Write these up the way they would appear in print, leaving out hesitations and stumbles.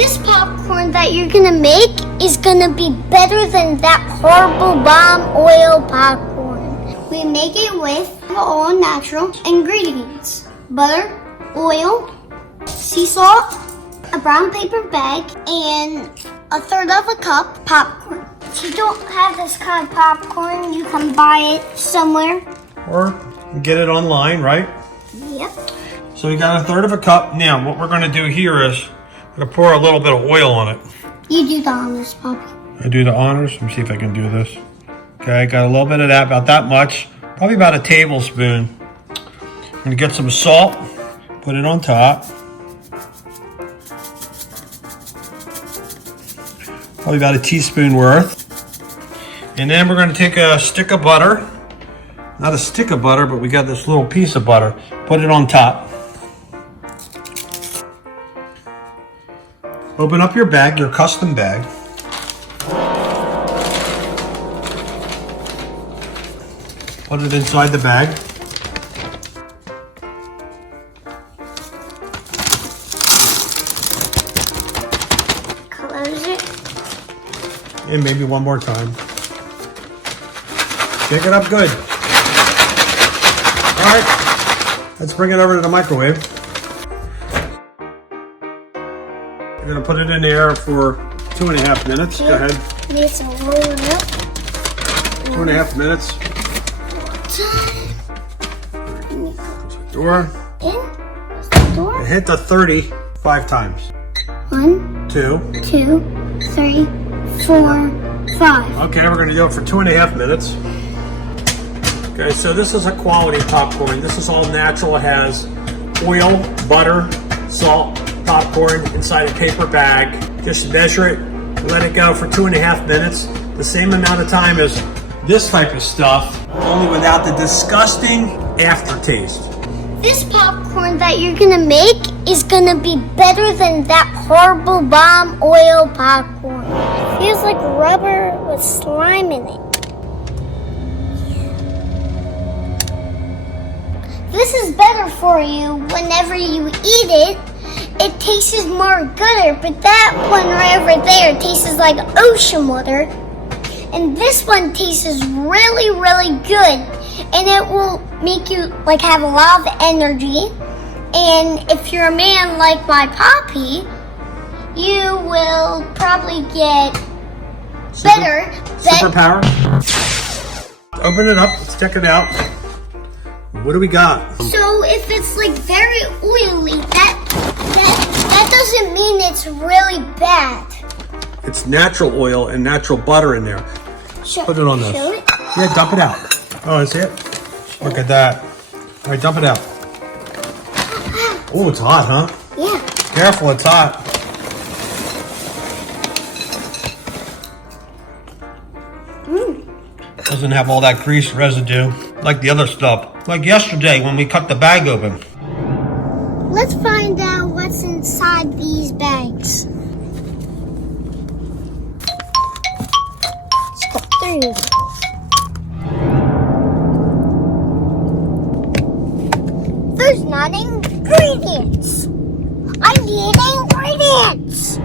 This popcorn that you're gonna make is gonna be better than that horrible bomb oil popcorn. We make it with all natural ingredients. Butter, oil, sea salt, a brown paper bag, and a third of a cup popcorn. If you don't have this kind of popcorn, you can buy it somewhere. Or get it online, right? Yep. So we got a third of a cup. Now, what we're gonna do here is we're gonna pour a little bit of oil on it. You do the honors, Poppy. I do the honors. Let me see if I can do this. Okay, got a little bit of that, about that much. Probably about a tablespoon. I'm gonna get some salt, put it on top. Probably about a teaspoon worth. And then we're gonna take a stick of butter. Not a stick of butter, but we got this little piece of butter. Put it on top. Open up your bag, your custom bag. Put it inside the bag. Close it. And maybe one more time. Shake it up good. All right, let's bring it over to the microwave. We're gonna put it in there for 2.5 minutes. Go ahead. Need some rolling up. 2.5 minutes. Door. In. Close the door. Hit the 30 5 times. 1, 2. 2, 3, 4, 5. Okay, we're gonna do it for 2.5 minutes. Okay, so this is a quality popcorn. This is all natural. It has oil, butter, salt, popcorn inside a paper bag. Just measure it, let it go for 2.5 minutes. The same amount of time as this type of stuff, only without the disgusting aftertaste. This popcorn that you're gonna make is gonna be better than that horrible bomb oil popcorn. Feels like rubber with slime in it. This is better for you whenever you eat it. It tastes more gooder, but that one right over there tastes like ocean water. And this one tastes really, really good. And it will make you like have a lot of energy. And if you're a man like my Poppy, you will probably get better. Superpower. Open it up, let's check it out. What do we got? So if it's like very oily, that doesn't mean it's really bad. It's natural oil and natural butter in there. Put it on this. Show it. Yeah, dump it out. Oh, that's it? Look at that. All right, dump it out. Oh, it's hot, huh? Yeah. Careful, it's hot. Doesn't have all that grease residue like the other stuff. Like yesterday when we cut the bag open. Let's find out what's inside these bags. Let's go through. There's not ingredients. I need ingredients.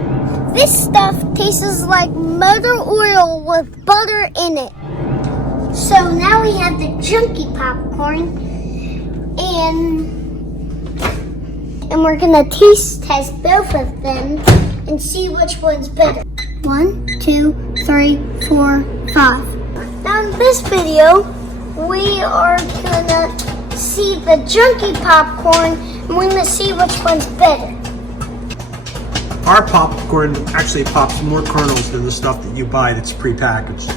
This stuff tastes like motor oil with butter in it. So now we have the junky popcorn, and we're gonna taste test both of them and see which one's better. 1, 2, 3, 4, 5. Now in this video, we are gonna see the junky popcorn, and we're gonna see which one's better. Our popcorn actually pops more kernels than the stuff that you buy that's prepackaged.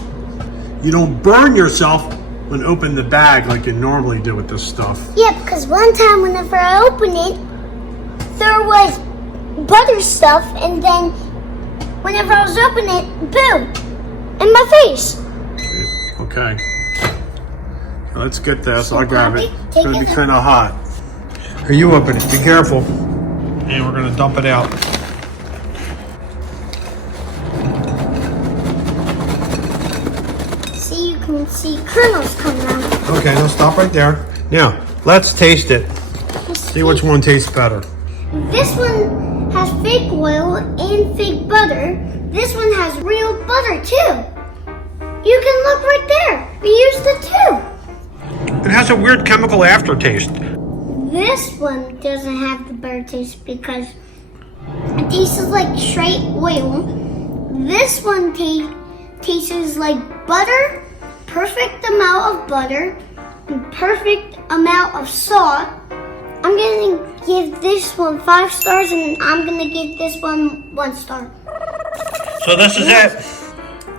You don't burn yourself when open the bag like you normally do with this stuff. Yeah, because one time whenever I opened it, there was butter stuff, and then whenever I was opening it, boom, in my face. Okay. Let's get this. I'll grab it. It's Take going to it be kind of hot. Here, you open it. Be careful. And we're going to dump it out. See, you can see kernels coming out. Okay, now stop right there. Now, let's taste it. See which one tastes better. This one has fake oil and fake butter. This one has real butter too. You can look right there. We used it too. It has a weird chemical aftertaste. This one doesn't have the butter taste because it tastes like straight oil. This one tastes like butter, perfect amount of butter, and perfect amount of salt. I'm gonna give this one 5 stars and I'm gonna give this one 1 star. So this is it.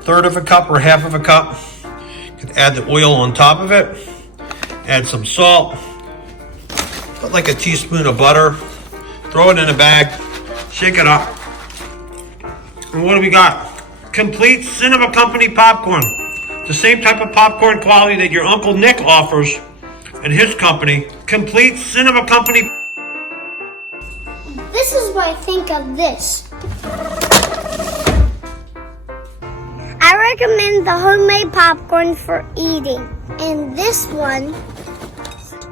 1/3 of a cup or 1/2 of a cup. You can add the oil on top of it. Add some salt. Put like a teaspoon of butter. Throw it in a bag. Shake it up. And what do we got? Complete Cinema Company popcorn. The same type of popcorn quality that your Uncle Nick offers and his company. Complete Cinema Company. This is what I think of this. I recommend the homemade popcorn for eating. And this one,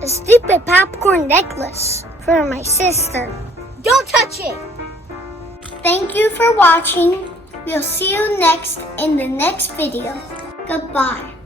a stupid popcorn necklace for my sister. Don't touch it! Thank you for watching. We'll see you next in the next video. Goodbye.